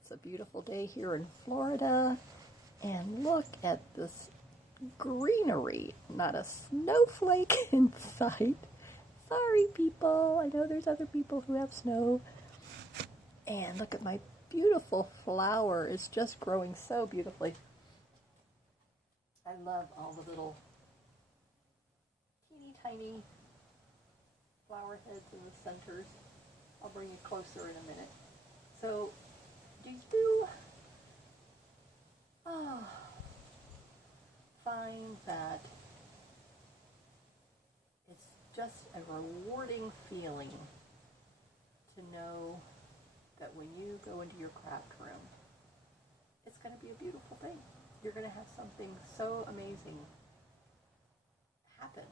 It's a beautiful day here in Florida, and look at this greenery. Not a snowflake in sight. Sorry, people. I know there's other people who have snow. And look at my beautiful flower. It's just growing so beautifully. I love all the little teeny tiny flower heads in the centers. I'll bring you closer in a minute. So, do you find that it's just a rewarding feeling to know that when you go into your craft room, it's going to be a beautiful thing. You're going to have something so amazing happen.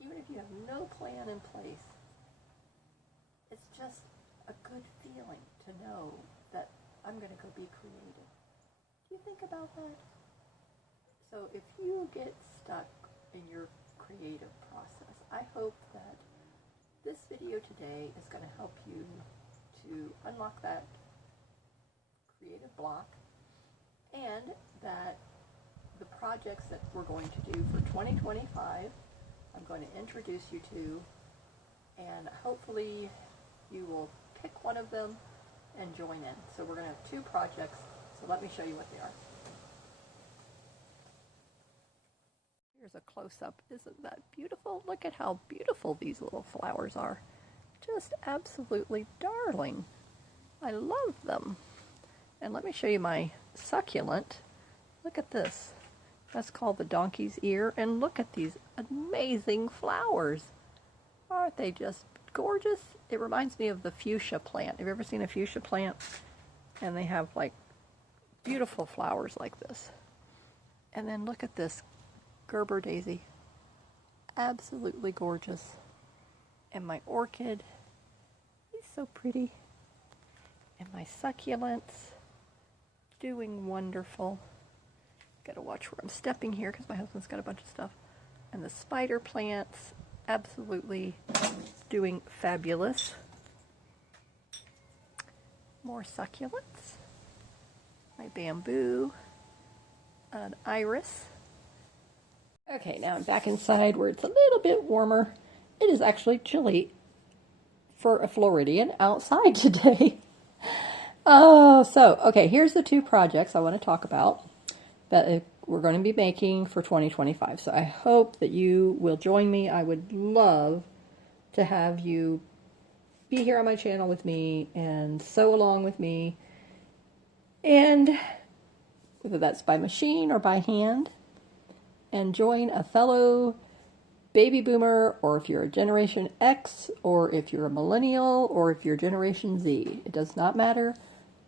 Even if you have no plan in place, it's just a good feeling to know that I'm going to go be creative. Do you think about that? So if you get stuck in your creative process, I hope that this video today is going to help you to unlock that creative block, and that the projects that we're going to do for 2025, I'm going to introduce you to, and hopefully you will pick one of them and join in. So we're going to have two projects, so let me show you what they are. Here's a close-up. Isn't that beautiful? Look at how beautiful these little flowers are. Just absolutely darling. I love them. And let me show you my succulent. Look at this. That's called the donkey's ear, and look at these amazing flowers. Aren't they just gorgeous? It reminds me of the fuchsia plant. Have you ever seen a fuchsia plant? And they have like beautiful flowers like this. And then look at this Gerber daisy. Absolutely gorgeous. And my orchid, he's so pretty. And my succulents, doing wonderful. Gotta watch where I'm stepping here because my husband's got a bunch of stuff. And the spider plants, absolutely doing fabulous. More succulents. My bamboo, an iris. Okay, now I'm back inside where it's a little bit warmer. It is actually chilly for a Floridian outside today. Okay, here's the two projects I want to talk about that we're going to be making for 2025. So I hope that you will join me. I would love to have you be here on my channel with me and sew along with me. And whether that's by machine or by hand, and join a fellow baby boomer, or if you're a Generation X, or if you're a millennial, or if you're Generation Z. It does not matter.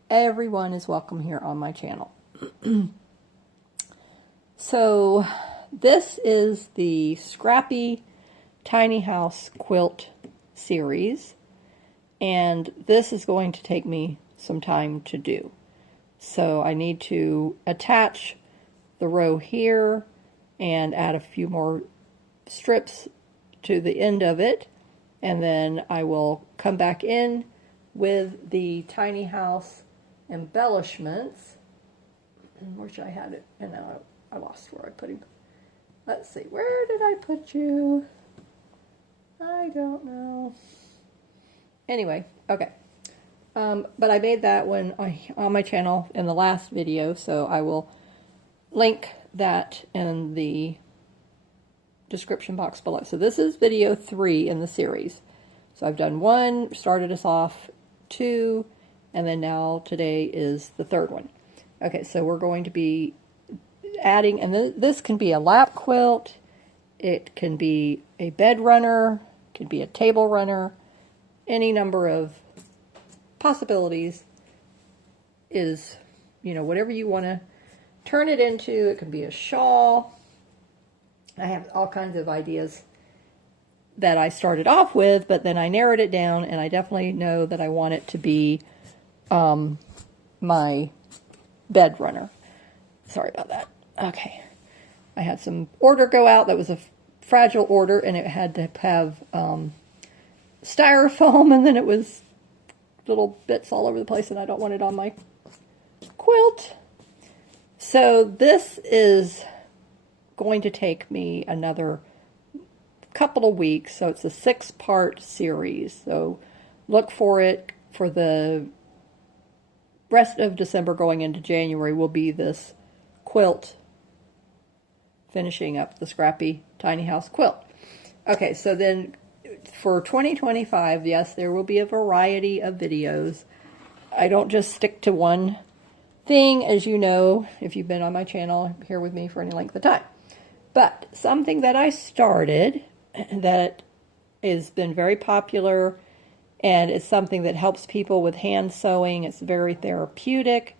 Everyone is welcome here on my channel. So this is the Scrappy Tiny House Quilt series, and this is going to take me some time to do. So I need to attach the row here and add a few more strips to the end of it, and then I will come back in with the tiny house embellishments. Wish I had it, and now I lost where I put him. Let's see, where did I put you? I don't know. Anyway, okay. But I made that one on my channel in the last video, so I will link that in the description box below. So this is video 3 in the series. So I've done 1, started us off, 2, and then now today is the 3rd one. Okay, so we're going to be adding, and this can be a lap quilt, it can be a bed runner, it can be a table runner, any number of possibilities is, you know, whatever you want to turn it into. It can be a shawl. I have all kinds of ideas that I started off with, but then I narrowed it down, and I definitely know that I want it to be my bed runner. Sorry about that. Okay. I had some order go out that was a fragile order, and it had to have styrofoam, and then it was little bits all over the place and I don't want it on my quilt. So this is going to take me another couple of weeks. So it's a 6-part series. So look for it for the rest of December going into January will be this quilt, finishing up the Scrappy Tiny House quilt. Okay, so then for 2025, yes, there will be a variety of videos. I don't just stick to one thing, as you know, if you've been on my channel here with me for any length of time. But something that I started that has been very popular, and it's something that helps people with hand sewing. It's very therapeutic.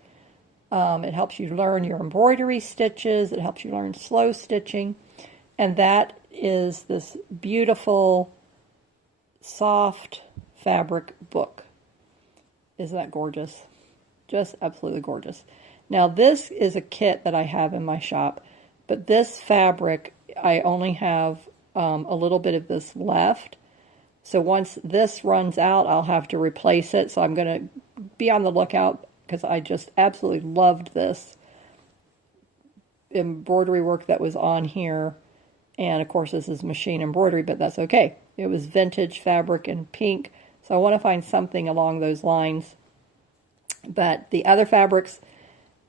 It helps you learn your embroidery stitches. It helps you learn slow stitching. And that is this beautiful, soft fabric book. Isn't that gorgeous? Just absolutely gorgeous. Now, this is a kit that I have in my shop, but this fabric, I only have a little bit of this left. So once this runs out, I'll have to replace it. So I'm going to be on the lookout because I just absolutely loved this embroidery work that was on here. And of course, this is machine embroidery, but that's okay. It was vintage fabric in pink. So I want to find something along those lines. But the other fabrics,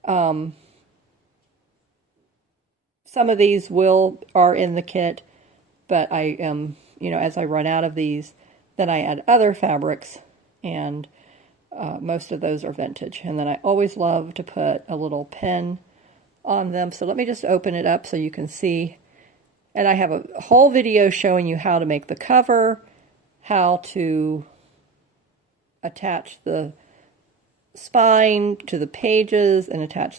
some of these are in the kit, but I am, as I run out of these, then I add other fabrics, and most of those are vintage. And then I always love to put a little pin on them. So let me just open it up so you can see. And I have a whole video showing you how to make the cover, how to attach the spine to the pages and attach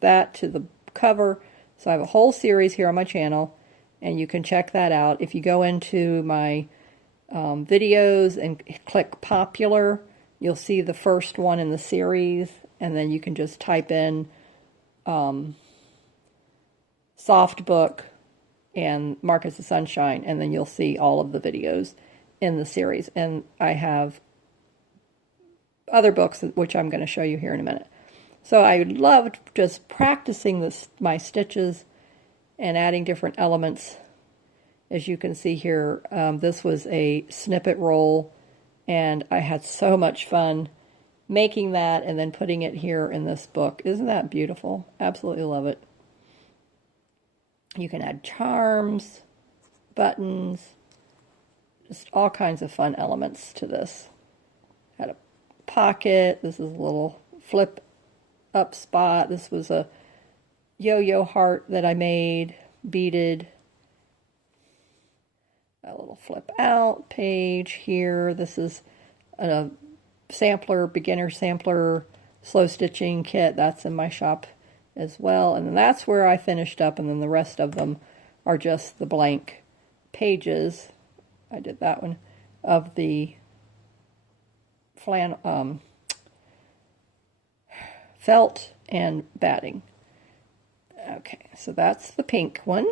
that to the cover. So I have a whole series here on my channel, and you can check that out. If you go into my videos and click popular, you'll see the first one in the series, and then you can just type in soft book and Marcus the Sunshine, and then you'll see all of the videos in the series. And I have other books, which I'm going to show you here in a minute. So I loved just practicing my stitches and adding different elements. As you can see here, this was a snippet roll, and I had so much fun making that and then putting it here in this book. Isn't that beautiful? Absolutely love it. You can add charms, buttons, just all kinds of fun elements to this. Had a pocket. This is a little flip up spot. This was a yo-yo heart that I made, beaded. A little flip out page here. This is a sampler, beginner sampler, slow stitching kit. That's in my shop as well. And then that's where I finished up, and then the rest of them are just the blank pages. I did that one of the felt and batting. Okay, so that's the pink one.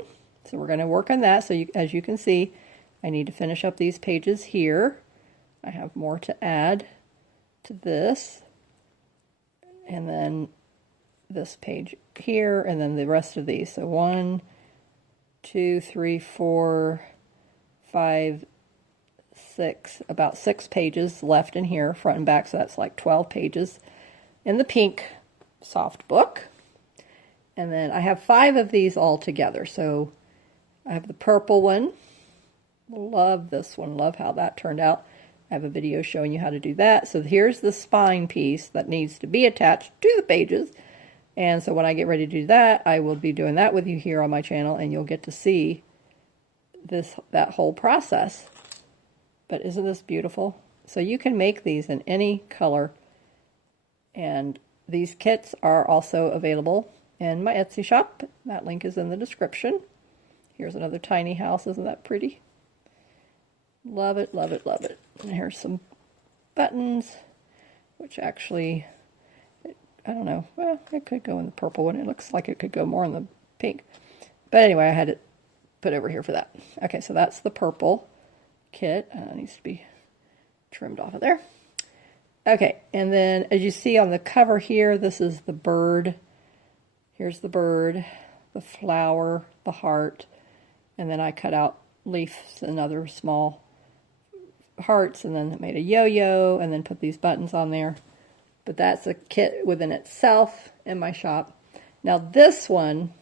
So we're going to work on that. So as you can see, I need to finish up these pages here. I have more to add to this. And then this page here, and then the rest of these. So 1, 2, 3, 4, 5, 6, about 6 pages left in here, front and back, so that's like 12 pages in the pink soft book. And then I have 5 of these all together. So I have the purple one. Love this one. Love how that turned out. I have a video showing you how to do that. So here's the spine piece that needs to be attached to the pages. And so when I get ready to do that, I will be doing that with you here on my channel, and you'll get to see that whole process. But isn't this beautiful? So you can make these in any color. And these kits are also available in my Etsy shop. That link is in the description. Here's another tiny house. Isn't that pretty? Love it, love it, love it. And here's some buttons, which actually, I don't know. Well, it could go in the purple one. It looks like it could go more in the pink. But anyway, I had it put over here for that. Okay, so that's the purple kit. It needs to be trimmed off of there. Okay, and then as you see on the cover here, this is the bird. Here's the bird, the flower, the heart, and then I cut out leaves and other small hearts, and then made a yo-yo, and then put these buttons on there. But that's a kit within itself in my shop. Now this one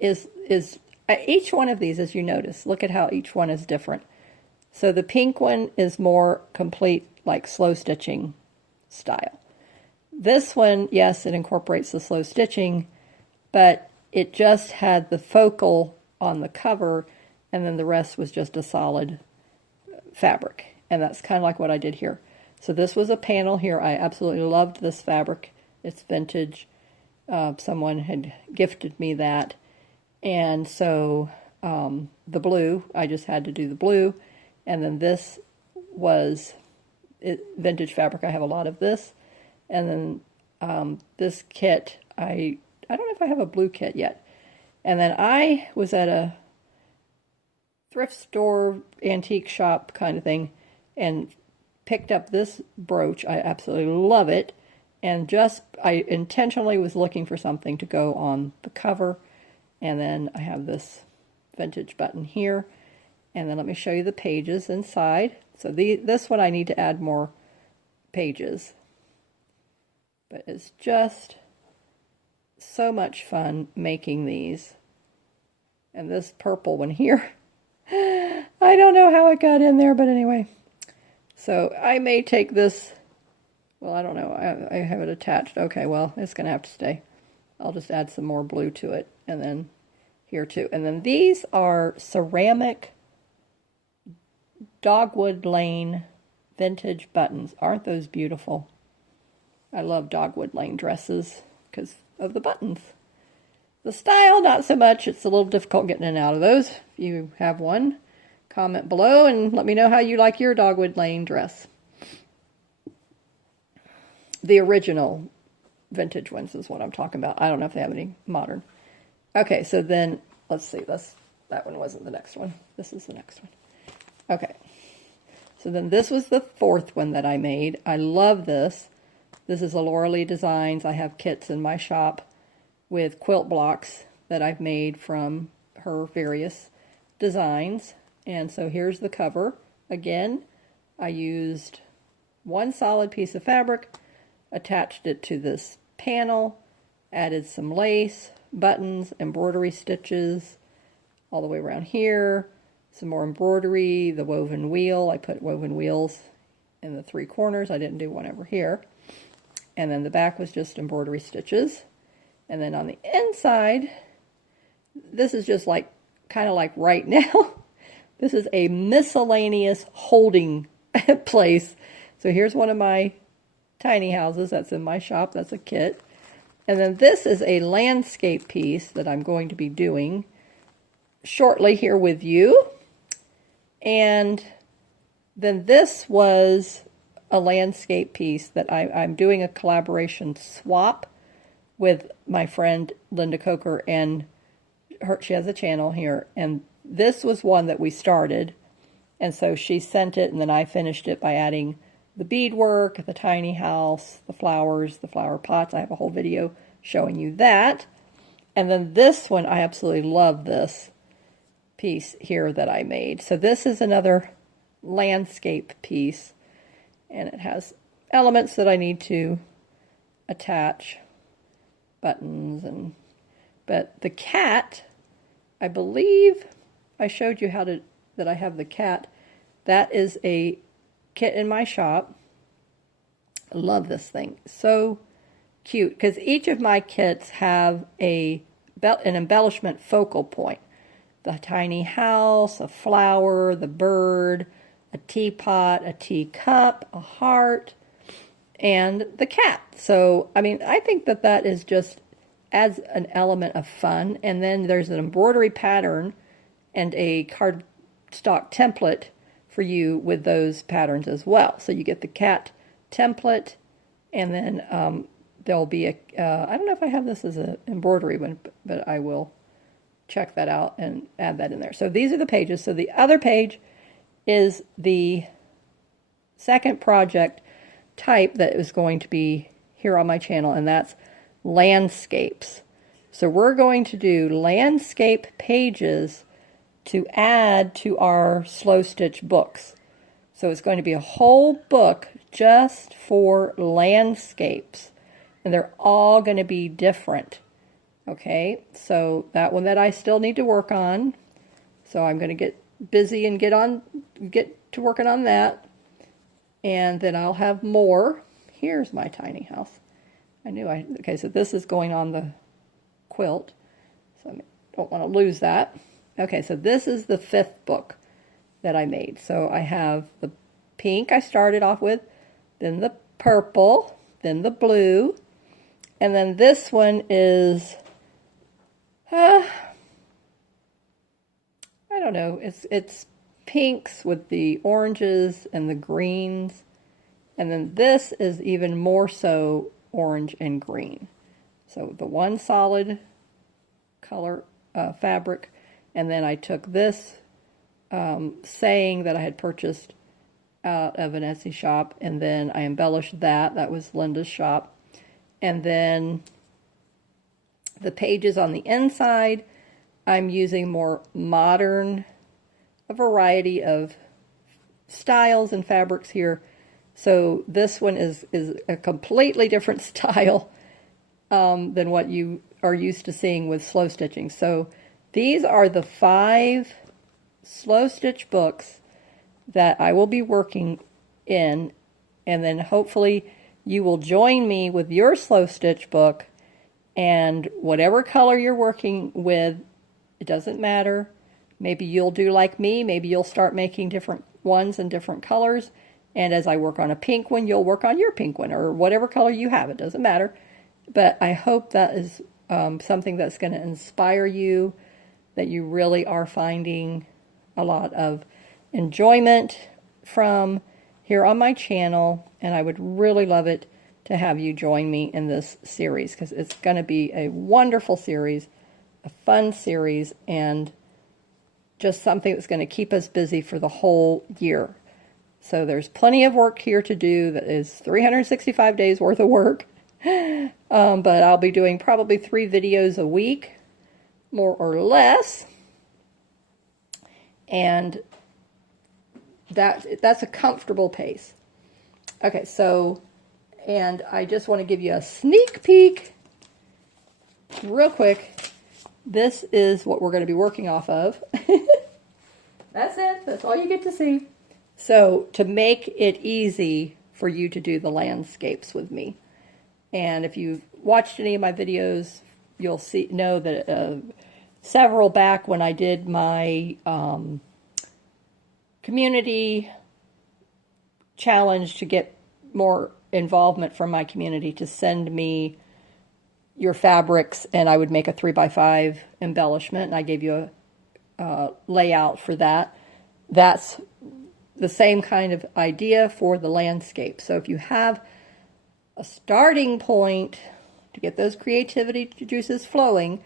is each one of these, as you notice, look at how each one is different. So the pink one is more complete, like slow stitching style. This one, yes, it incorporates the slow stitching, but it just had the focal on the cover, and then the rest was just a solid fabric. And that's kind of like what I did here. So this was a panel here. I absolutely loved this fabric. It's vintage. Someone had gifted me that. And so the blue, I just had to do the blue. And then this was vintage fabric. I have a lot of this. And then this kit, I don't know if I have a blue kit yet. And then I was at a thrift store, antique shop kind of thing, and picked up this brooch. I absolutely love it. And I intentionally was looking for something to go on the cover. And then I have this vintage button here. And then let me show you the pages inside. So this one I need to add more pages. But it's just so much fun making these. And this purple one here, I don't know how it got in there, but anyway. So I may take this, well, I don't know, I have it attached. Okay, well, it's going to have to stay. I'll just add some more blue to it, and then here too. And then these are ceramic Dogwood Lane vintage buttons. Aren't those beautiful? I love Dogwood Lane dresses because of the buttons. The style, not so much. It's a little difficult getting in and out of those. If you have one, comment below and let me know how you like your Dogwood Lane dress. The original vintage ones is what I'm talking about. I don't know if they have any modern. Okay, so then, let's see. That one wasn't the next one. This is the next one. Okay. So then this was the fourth one that I made. I love this. This is a Laura Lee Designs. I have kits in my shop with quilt blocks that I've made from her various designs. And so here's the cover. Again, I used one solid piece of fabric, attached it to this panel, added some lace, buttons, embroidery stitches all the way around here, some more embroidery, the woven wheel. I put woven wheels in the three corners. I didn't do one over here. And then the back was just embroidery stitches. And then on the inside, this is just like, kind of like right now, this is a miscellaneous holding place. So here's one of my tiny houses that's in my shop. That's a kit. And then this is a landscape piece that I'm going to be doing shortly here with you. And then this was a landscape piece that I'm doing a collaboration swap with my friend Linda Coker, and she has a channel here. And this was one that we started. And so she sent it, and then I finished it by adding the beadwork, the tiny house, the flowers, the flower pots. I have a whole video showing you that. And then this one, I absolutely love this piece here that I made. So this is another landscape piece, and it has elements that I need to attach, buttons, but the cat, I believe I showed you that I have the cat. That is a kit in my shop. I love this thing. So cute, because each of my kits have an embellishment focal point. The tiny house, a flower, the bird, a teapot, a teacup, a heart, and the cat. So, I mean, I think that is just adds an element of fun. And then there's an embroidery pattern and a cardstock template for you with those patterns as well. So you get the cat template, and then there'll be a, I don't know if I have this as an embroidery one, but I will check that out and add that in there. So these are the pages. So the other page is the second project type that is going to be here on my channel, and that's landscapes. So we're going to do landscape pages to add to our slow stitch books. So it's going to be a whole book just for landscapes, and they're all going to be different. Okay, so that one that I still need to work on. So I'm going to get busy and get to working on that. And then I'll have more. Here's my tiny house. Okay, so this is going on the quilt. So I don't want to lose that. Okay, so this is the 5th book that I made. So I have the pink I started off with, then the purple, then the blue, and then this one is, I don't know, it's pinks with the oranges and the greens, and then this is even more so orange and green. So the one solid color fabric, and then I took this saying that I had purchased out of an Etsy shop, and then I embellished that. That was Linda's shop. And then the pages on the inside, I'm using more modern, a variety of styles and fabrics here. So this one is a completely different style than what you are used to seeing with slow stitching. So these are the 5 slow stitch books that I will be working in, and then hopefully you will join me with your slow stitch book, and whatever color you're working with, it doesn't matter. Maybe you'll do like me, maybe you'll start making different ones in different colors, and as I work on a pink one, you'll work on your pink one, or whatever color you have, it doesn't matter. But I hope that is something that's going to inspire you, that you really are finding a lot of enjoyment from here on my channel, and I would really love it to have you join me in this series, because it's going to be a wonderful series, a fun series, and just something that's going to keep us busy for the whole year. So there's plenty of work here to do. That is 365 days worth of work. But I'll be doing probably 3 videos a week, more or less. And that's a comfortable pace. Okay, so, and I just want to give you a sneak peek real quick. This is what we're going to be working off of. That's it. That's all you get to see. So to make it easy for you to do the landscapes with me. And if you've watched any of my videos, you'll know that several back when I did my community challenge to get more involvement from my community to send me your fabrics, and I would make a 3x5 embellishment, and I gave you a layout for that. That's the same kind of idea for the landscape. So if you have a starting point to get those creativity juices flowing,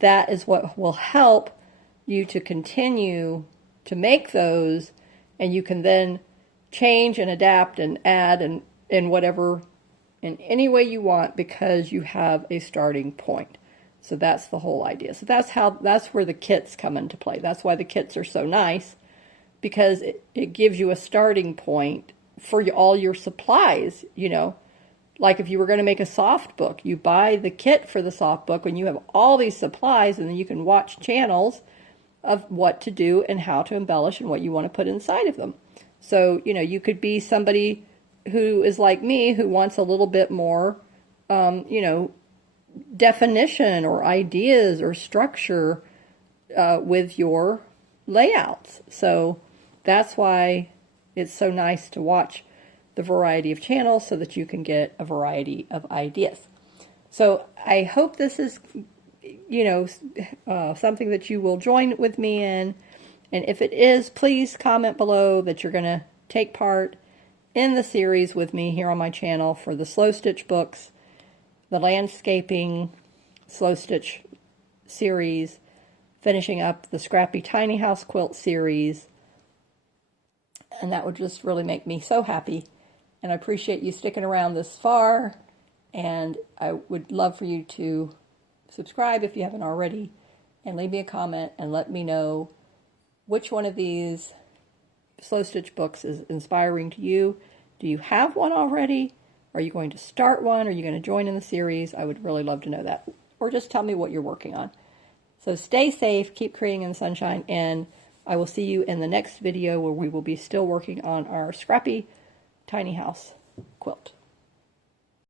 that is what will help you to continue to make those, and you can then change and adapt and add and in whatever, in any way you want, because you have a starting point. So that's the whole idea. So that's where the kits come into play. That's why the kits are so nice, because it gives you a starting point for all your supplies, you know. Like if you were going to make a soft book, you buy the kit for the soft book and you have all these supplies, and then you can watch channels of what to do and how to embellish and what you want to put inside of them. So, you know, you could be somebody who is like me, who wants a little bit more, you know, definition or ideas or structure with your layouts. So that's why it's so nice to watch the variety of channels, so that you can get a variety of ideas. So I hope this is, you know, something that you will join with me in. And if it is, please comment below that you're going to take part in the series with me here on my channel for the slow stitch books, the landscaping slow stitch series, finishing up the Scrappy Tiny House Quilt series, And that would just really make me so happy. And I appreciate you sticking around this far. And I would love for you to subscribe if you haven't already, and leave me a comment and let me know which one of these slow stitch books is inspiring to you. Do you have one already? Are you going to start one? Are you going to join in the series? I would really love to know that. Or just tell me what you're working on. So stay safe, keep creating in the sunshine, and I will see you in the next video where we will be still working on our Scrappy Tiny House quilt.